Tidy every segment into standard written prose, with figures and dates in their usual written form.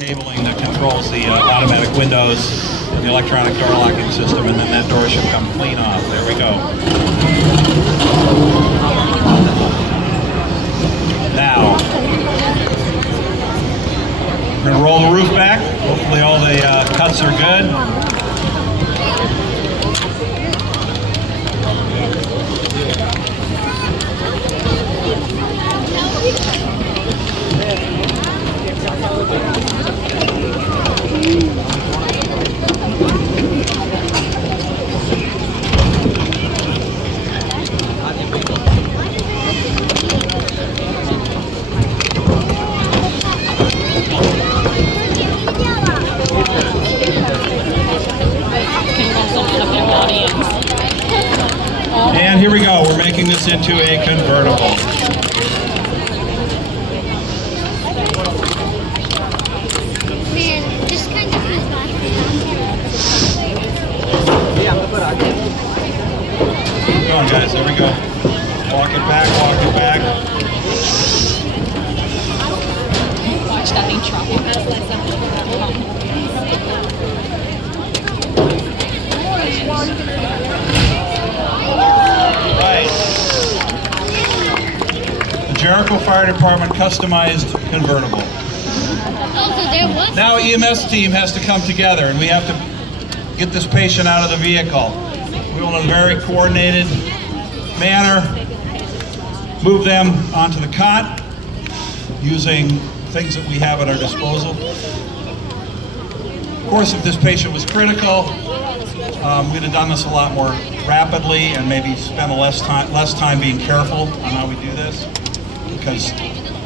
cabling that controls the automatic windows and the electronic door locking system, and then that door should come clean off. There we go. Now, we're going to roll the roof back. Hopefully all the cuts are good. And here we go, we're making this into a convertible. Man, this kind of feels bad. Keep going, guys, there we go. Walk it back, walk it back. Watch that thing drop. Jericho Fire Department customized convertible. Now EMS team has to come together and we have to get this patient out of the vehicle. We will in a very coordinated manner move them onto the cot using things that we have at our disposal. Of course, if this patient was critical, we'd have done this a lot more rapidly and maybe spent less time being careful on how we do this, because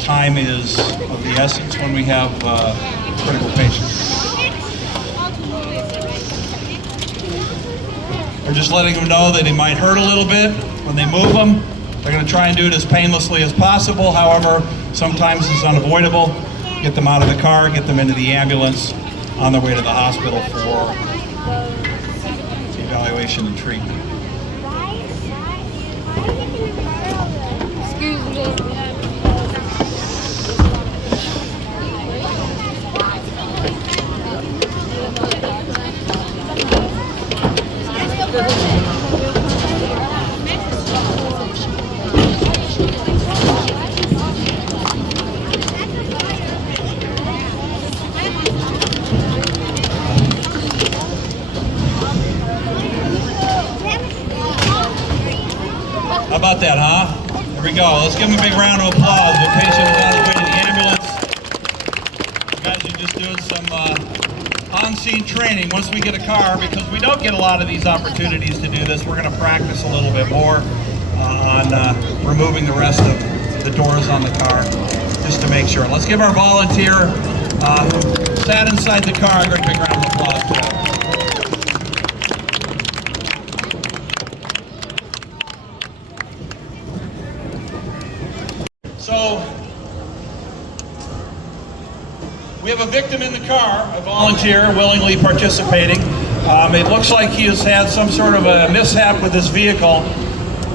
time is of the essence when we have critical patients. We're just letting them know that it might hurt a little bit when they move them. They're going to try and do it as painlessly as possible. However, sometimes it's unavoidable. Get them out of the car, get them into the ambulance on their way to the hospital for evaluation and treatment. Excuse me. How about that, huh? Here we go. Let's give them a big round of applause. The patient is on his way to the ambulance. You guys are just doing some on-scene training once we get a car, because we don't get a lot of these opportunities to do this. We're going to practice a little bit more on removing the rest of the doors on the car, just to make sure. Let's give our volunteer who sat inside the car a great big round of applause to him. So, we have a victim in the car, a volunteer willingly participating. It looks like he has had some sort of a mishap with his vehicle,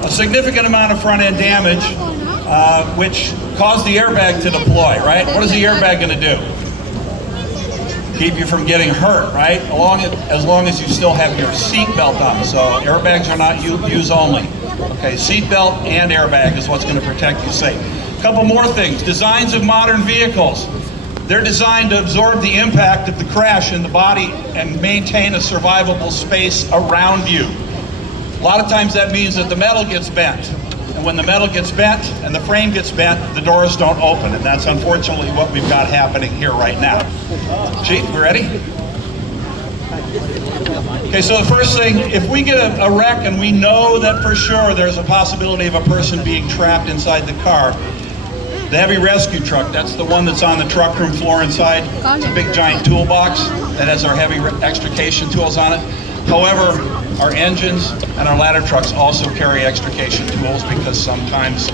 a significant amount of front end damage, which caused the airbag to deploy, right? What is the airbag going to do? Keep you from getting hurt, right? As long as you still have your seat belt on. So airbags are not use only. Okay, seat belt and airbag is what's going to protect you safe. A couple more things. Designs of modern vehicles. They're designed to absorb the impact of the crash in the body and maintain a survivable space around you. A lot of times that means that the metal gets bent. And when the metal gets bent and the frame gets bent, the doors don't open. And that's unfortunately what we've got happening here right now. Chief, we ready? Okay, so the first thing, if we get a wreck and we know that for sure there's a possibility of a person being trapped inside the car, the heavy rescue truck, that's the one that's on the truck room floor inside. It's a big giant toolbox that has our heavy extrication tools on it. However, our engines and our ladder trucks also carry extrication tools, because sometimes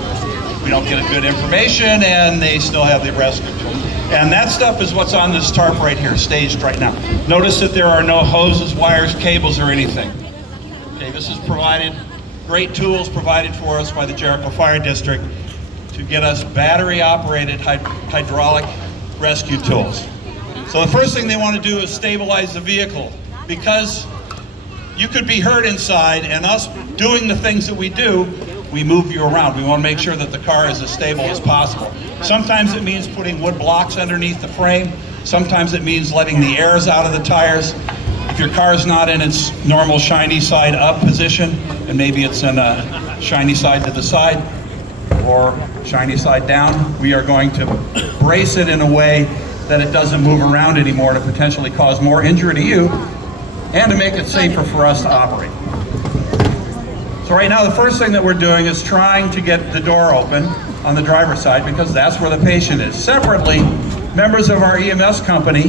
we don't get a good information and they still have the rescue tool. And that stuff is what's on this tarp right here, staged right now. Notice that there are no hoses, wires, cables, or anything. Okay, this is provided, great tools provided for us by the Jericho Fire District to get us battery-operated hydraulic rescue tools. So the first thing they want to do is stabilize the vehicle, because you could be hurt inside, and us doing the things that we do, we move you around. We want to make sure that the car is as stable as possible. Sometimes it means putting wood blocks underneath the frame. Sometimes it means letting the airs out of the tires. If your car is not in its normal shiny side up position, and maybe it's in a shiny side to the side or shiny side down, we are going to brace it in a way that it doesn't move around anymore to potentially cause more injury to you and to make it safer for us to operate. So right now the first thing that we're doing is trying to get the door open on the driver's side, because that's where the patient is. Separately, members of our EMS company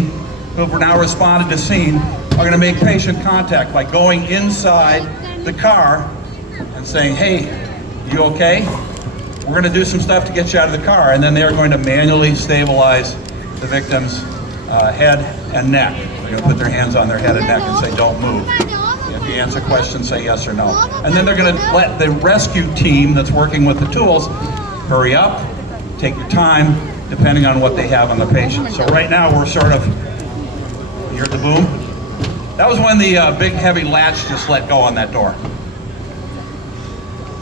who have now responded to scene are going to make patient contact by going inside the car and saying, "Hey, you okay? We're going to do some stuff to get you out of the car," and then they are going to manually stabilize the victim's head and neck. They're going to put their hands on their head and neck and say, "Don't move." If you answer questions, say yes or no. And then they're going to let the rescue team that's working with the tools hurry up, take your time, depending on what they have on the patient. So right now we're sort of, you heard the boom? That was when the big heavy latch just let go on that door.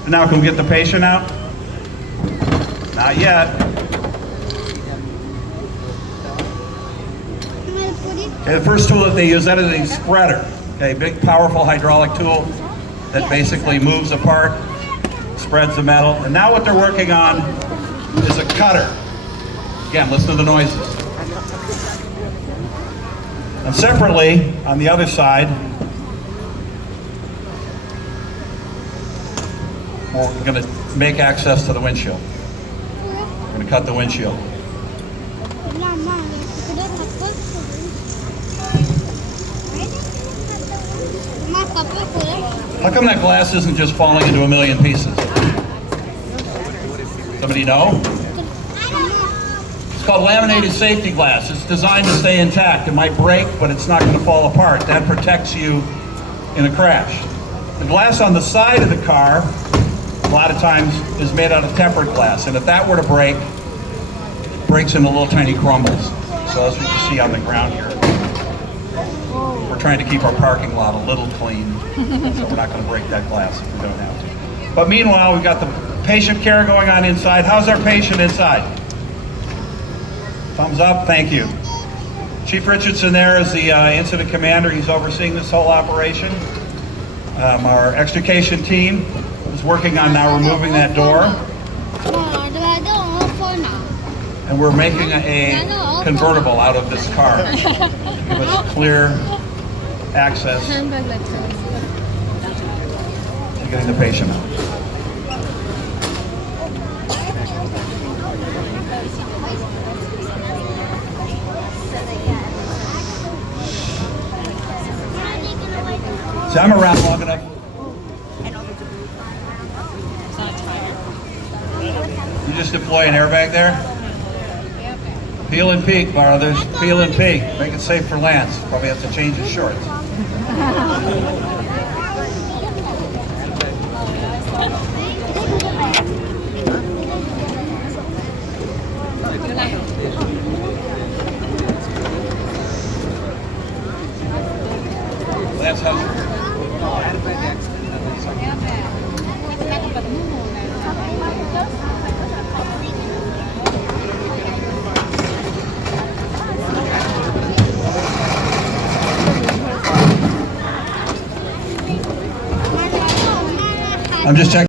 And now can we get the patient out? Not yet. Okay, the first tool that they use, that is a spreader. Okay, big powerful hydraulic tool that basically moves apart, spreads the metal. And now what they're working on is a cutter. Again, listen to the noises. And separately, on the other side, we're going to make access to the windshield. We're going to cut the windshield. How come that glass isn't just falling into a million pieces? Somebody know? It's called laminated safety glass. It's designed to stay intact. It might break, but it's not going to fall apart. That protects you in a crash. The glass on the side of the car, a lot of times, is made out of tempered glass. And if that were to break, it breaks into little tiny crumbles. So as we can see on the ground here, we're trying to keep our parking lot a little clean, so we're not going to break that glass if we don't have to. But meanwhile, we've got the patient care going on inside. How's our patient inside? Thumbs up, thank you. Chief Richardson there is the incident commander. He's overseeing this whole operation. Our extrication team is working on now removing that door. And we're making a convertible out of this car to give us clear access to getting the patient out. So I'm around long enough. You just deploy an airbag there? Peel and peek, brothers. Peel and peek. Make it safe for Lance. Probably have to change his shorts. Lance, how's your... I'm just checking.